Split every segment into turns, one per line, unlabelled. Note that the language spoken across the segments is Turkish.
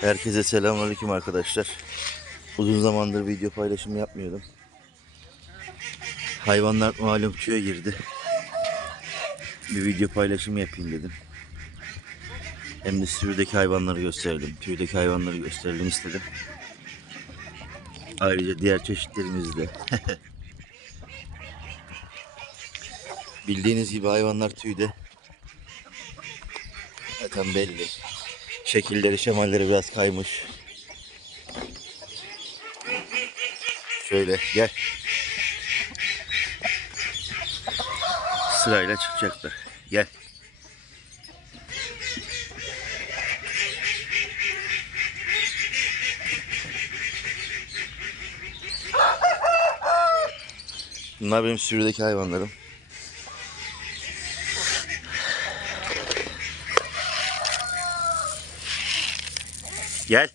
Herkese selamünaleyküm arkadaşlar. Uzun zamandır video paylaşımı yapmıyordum. Hayvanlar malum tüye girdi. Bir video paylaşımı yapayım dedim. Hem de sürüdeki hayvanları gösterelim. Tüydeki hayvanları gösterelim istedim. Ayrıca diğer çeşitlerimizi de. Bildiğiniz gibi hayvanlar tüyde. Zaten belli. Şekilleri, şemalleri biraz kaymış. Şöyle gel. Sırayla çıkacaklar. Gel. Bunlar benim sürüdeki hayvanlarım. Gel.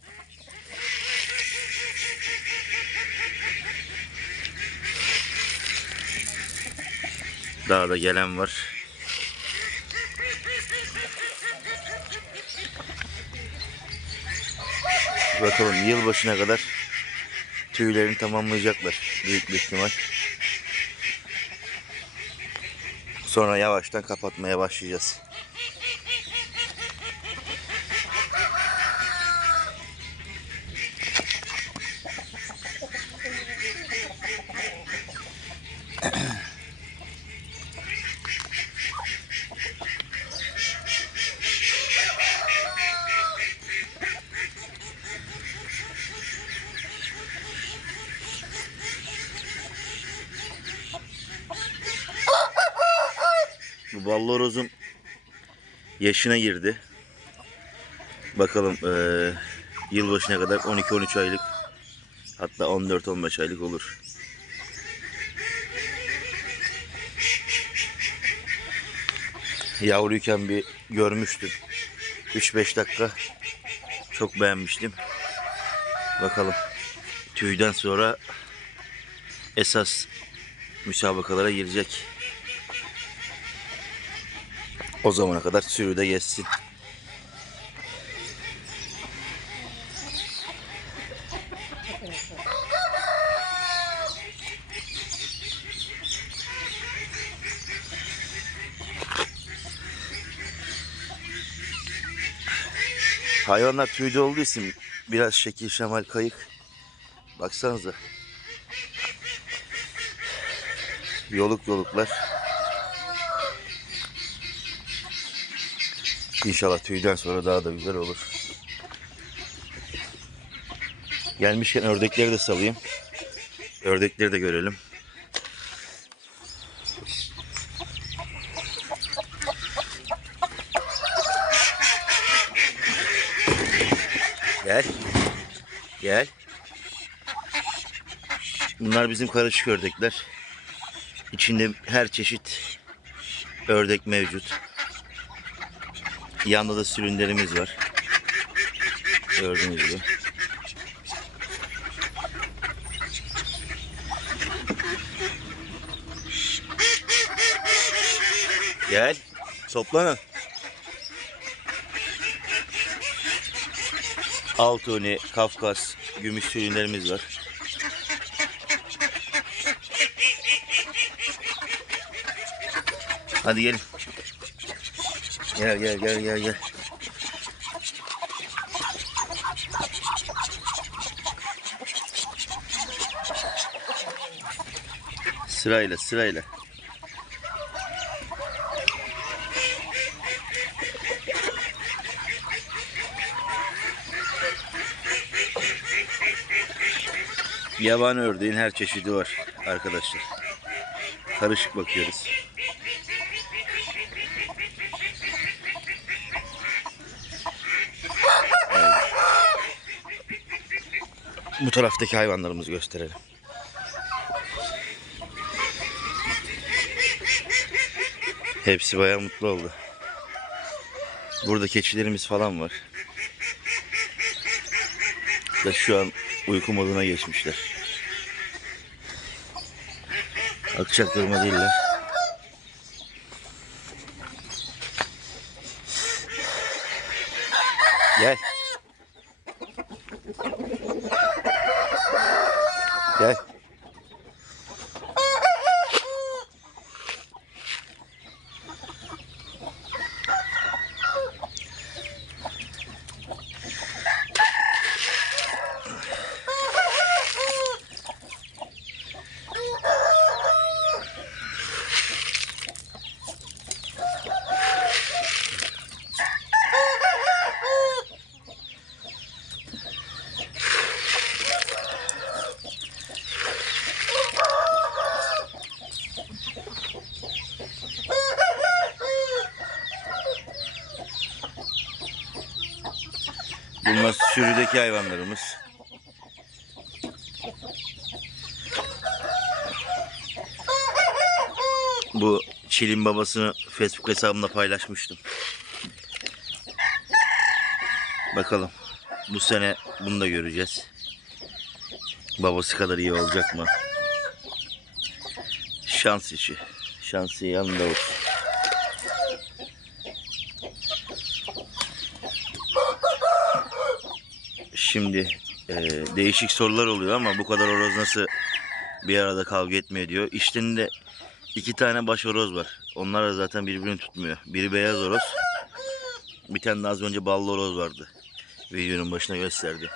Daha da gelen var. Bakalım yılbaşına kadar tüylerini tamamlayacaklar büyük bir ihtimal. Sonra yavaştan kapatmaya başlayacağız. Horozum yaşına girdi. Bakalım eee yılbaşına kadar 12-13 aylık hatta 14-15 aylık olur. Yavruyken bir görmüştüm. 3-5 dakika çok beğenmiştim. Bakalım tüyden sonra esas müsabakalara girecek. O zamana kadar sürüde geçsin. Hayvanlar tüyde olduğu için biraz şekil şemal kayık. Baksanıza. Yoluk yoluklar. İnşallah tüyden sonra daha da güzel olur. Gelmişken ördekleri de salayım. Ördekleri de görelim. Gel. Gel. Bunlar bizim karışık ördekler. İçinde her çeşit ördek mevcut. Yanında da sürünlerimiz var. Gördüğünüz gibi. Gel. Toplanın. Altuni, Kafkas, gümüş sürünlerimiz var. Hadi gelin. Gel gel gel gel gel. Sırayla sırayla. Yaban ördeğin her çeşidi var arkadaşlar. Karışık bakıyoruz. Bu taraftaki hayvanlarımızı gösterelim. Hepsi bayağı mutlu oldu. Burada keçilerimiz falan var. Ve şu an uyku moduna geçmişler. Akacak duruma değiller. Gel. Gel. Bunlar sürüdeki hayvanlarımız. Bu Çil'in babasını Facebook hesabımda paylaşmıştım. Bakalım. Bu sene bunu da göreceğiz. Babası kadar iyi olacak mı? Şans işi. Şansı yanında olsun. Şimdi e, değişik sorular oluyor ama bu kadar horoz nasıl bir arada kavga etmiyor diyor. İşlerinde iki tane baş horoz var. Onlar da zaten birbirini tutmuyor. Biri beyaz horoz. Bir tane de az önce ballı horoz vardı. Videonun başına gösterdi.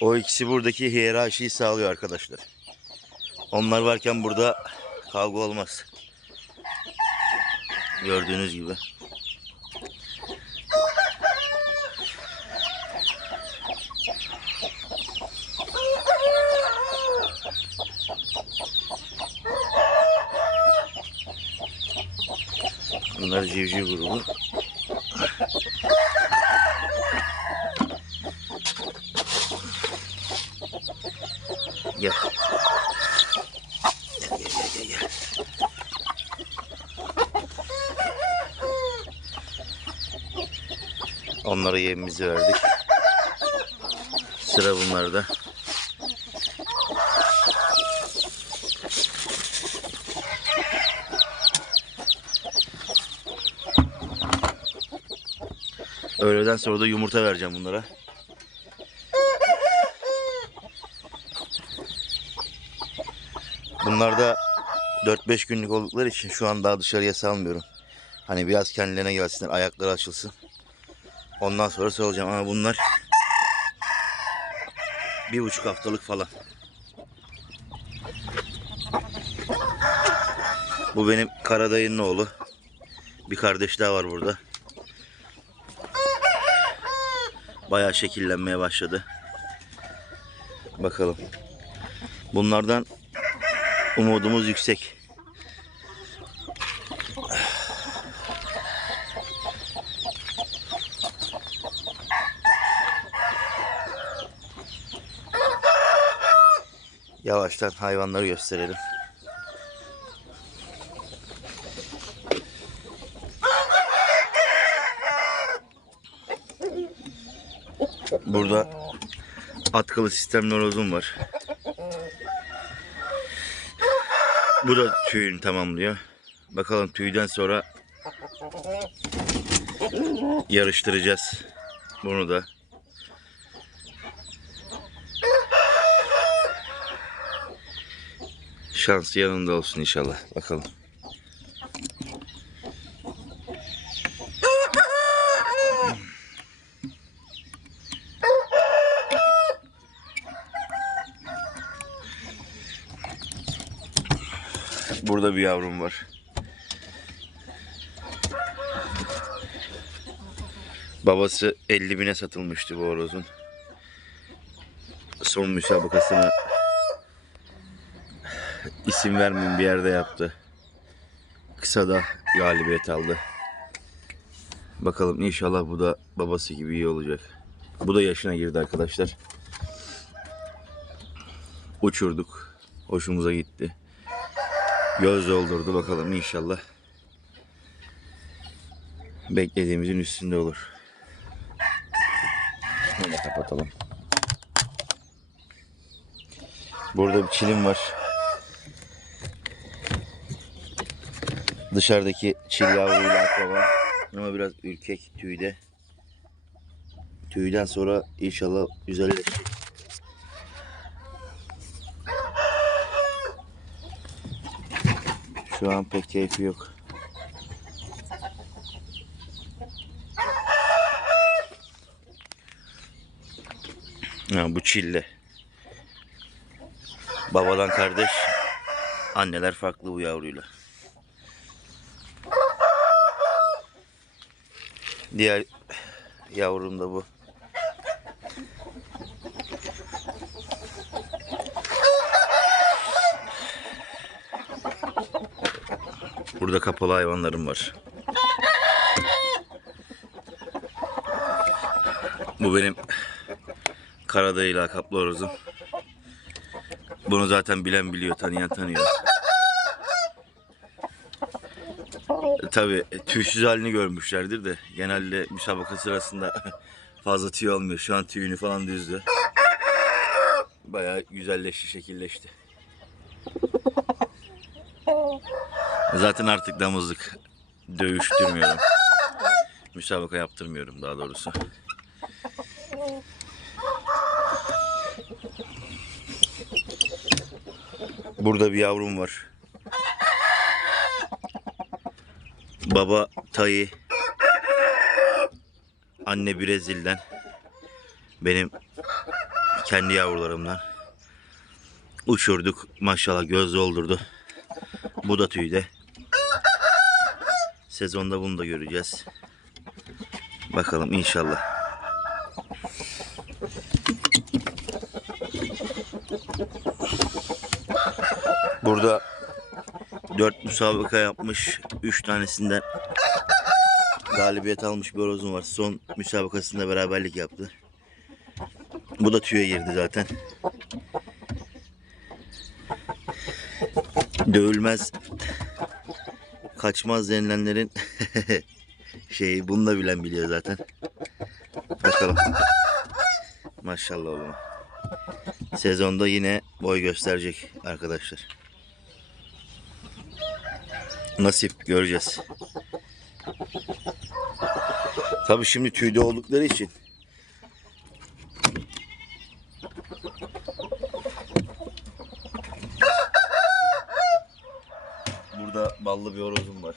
O ikisi buradaki hiyerarşiyi sağlıyor arkadaşlar. Onlar varken burada kavga olmaz. Gördüğünüz gibi. Bunlar civciv grubu. Gel. Gel. Onlara yemimizi verdik. Sıra bunlarda. Öğleden sonra da yumurta vereceğim bunlara. Bunlar da 4-5 günlük oldukları için şu an daha dışarıya salmıyorum. Hani biraz kendilerine gelsinler, ayakları açılsın. Ondan sonra salacağım ama bunlar bir buçuk haftalık falan. Bu benim Karadayı'nın oğlu. Bir kardeş daha var burada. Bayağı şekillenmeye başladı. Bakalım. Bunlardan umudumuz yüksek. Yavaştan hayvanları gösterelim. Burada atkılı sistem norozum var. Bu da tüyünü tamamlıyor. Bakalım tüyden sonra yarıştıracağız. Bunu da. Şans yanında olsun inşallah. Bakalım. Burada bir yavrum var. Babası 50 bine satılmıştı bu horozun. Son müsabakasını isim vermeyeyim bir yerde yaptı. Kısa da galibiyet aldı. Bakalım inşallah bu da babası gibi iyi olacak. Bu da yaşına girdi arkadaşlar. Uçurduk. Hoşumuza gitti. Göz doldurdu bakalım inşallah. Beklediğimizin üstünde olur. Şunu da kapatalım. Burada bir çilim var. Dışarıdaki çil yavruyla akraba. Ama biraz ürkek tüyde. Tüyden sonra inşallah güzelleşecek. Şu an pek keyfi yok. Ha, bu çille. Babadan kardeş, anneler farklı bu yavruyla. Diğer yavrum da bu. Burada kapalı hayvanlarım var. Bu benim Karadayı lakaplı horozum. Bunu zaten bilen biliyor, tanıyan tanıyor. Tabi tüysüz halini görmüşlerdir de genelde müsabaka sırasında fazla tüy olmuyor. Şu an tüyünü falan düzdü. Bayağı güzelleşti, şekilleşti. Zaten artık damızlık dövüştürmüyorum. Müsabaka yaptırmıyorum daha doğrusu. Burada bir yavrum var. Baba Tayı. Anne Brezil'den. Benim kendi yavrularımdan. Uçurduk. Maşallah göz doldurdu. Bu da tüyde. Sezonda bunu da göreceğiz. Bakalım inşallah. Burada 4 müsabaka yapmış. 3 tanesinden galibiyet almış bir horozum var. Son müsabakasında beraberlik yaptı. Bu da tüye girdi zaten. Dövülmez kaçmaz denilenlerin şeyi bunu da bilen biliyor zaten. Bakalım. Maşallah oğlum. Sezonda yine boy gösterecek arkadaşlar. Nasip göreceğiz. Tabii şimdi tüyde oldukları için Ballı bir horozum var.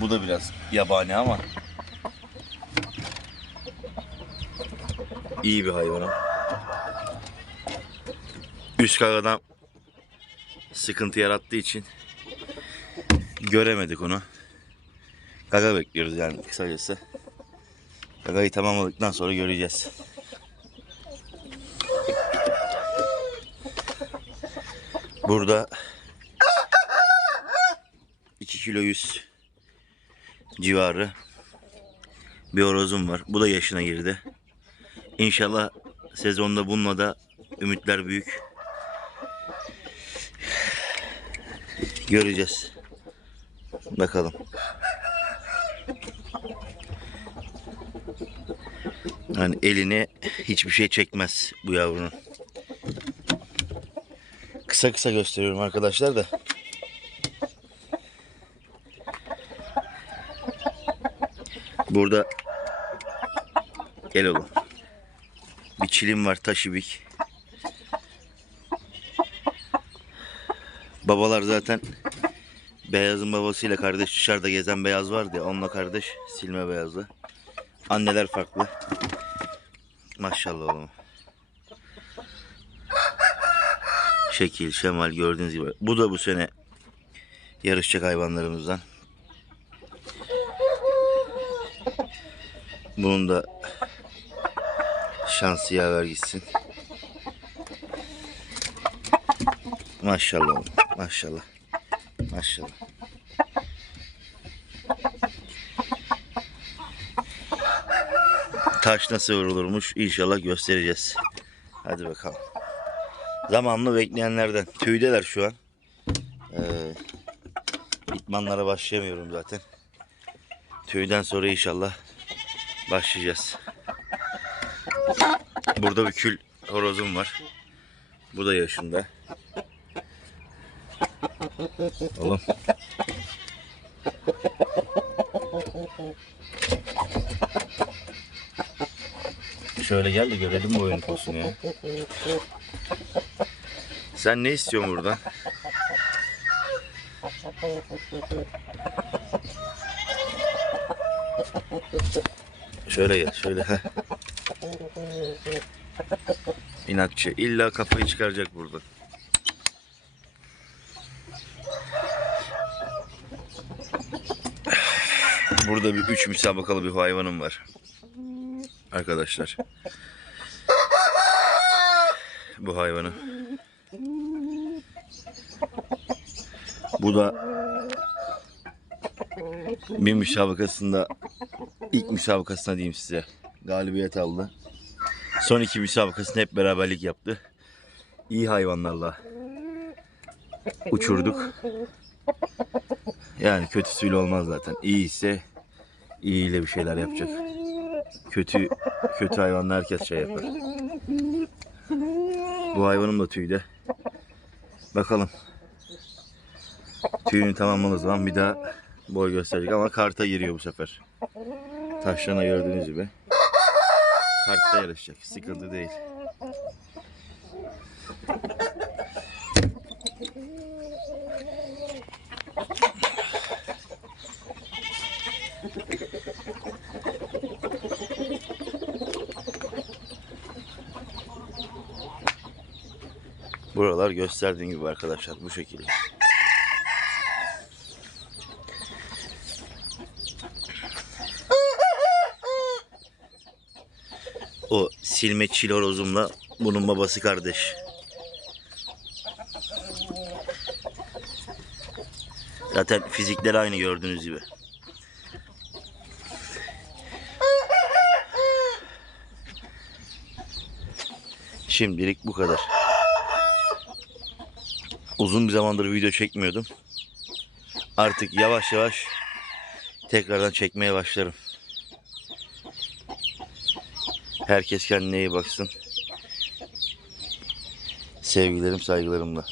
Bu da biraz yabani ama iyi bir hayvanım. Üst kagadan sıkıntı yarattığı için göremedik onu. Gaga bekliyoruz yani kısacası. Gagayı tamamladıktan sonra göreceğiz. Burada 2 kilo 100 civarı bir horozum var. Bu da yaşına girdi. İnşallah sezonda bununla da ümitler büyük. Göreceğiz. Bakalım. Yani eline hiçbir şey çekmez bu yavrunun. Kısa kısa gösteriyorum arkadaşlar da. Burada gel oğlum. Bir çilim var taşibik. Babalar zaten beyazın babasıyla kardeş dışarıda gezen beyaz vardı ya onunla kardeş silme beyazlı. Anneler farklı. Maşallah oğlum. Şekil, şemal gördüğünüz gibi. Bu da bu sene yarışacak hayvanlarımızdan. Bunun da şansı yaver gitsin. Maşallah oğlum, Maşallah. Maşallah. Taş nasıl vurulurmuş inşallah göstereceğiz. Hadi bakalım. Zamanlı bekleyenlerden. Tüydeler şu an. Ee, itmanlara başlayamıyorum zaten. Tüyden sonra inşallah başlayacağız. Burada bir kül horozum var. Bu da yaşında. Oğlum. Şöyle gel de görelim bu oyun posunu ya. Sen ne istiyorsun buradan? Şöyle gel, şöyle. heh. İnatçı. İlla kafayı çıkaracak burada. Burada bir üç müsabakalı bir hayvanım var. Arkadaşlar. Bu hayvanı. Bu da bir müsabakasında ilk müsabakasına diyeyim size galibiyet aldı. Son iki müsabakasında hep beraberlik yaptı. İyi hayvanlarla uçurduk. Yani kötüsüyle olmaz zaten. İyi ise iyiyle bir şeyler yapacak. Kötü kötü hayvanla herkes şey yapar. Bu hayvanın da tüyü de. Bakalım. Tüyünü tamamladığı zaman bir daha boy gösterecek ama karta giriyor bu sefer. Taşlarına gördüğünüz gibi. Kartta yarışacak. Sıkıntı değil. Buralar gösterdiğim gibi arkadaşlar bu şekilde. O silme çilorozumla bunun babası kardeş. Zaten fizikleri aynı gördüğünüz gibi. Şimdilik bu kadar. Uzun bir zamandır video çekmiyordum. Artık yavaş yavaş tekrardan çekmeye başlarım. Herkes kendine iyi baksın. Sevgilerim, saygılarımla.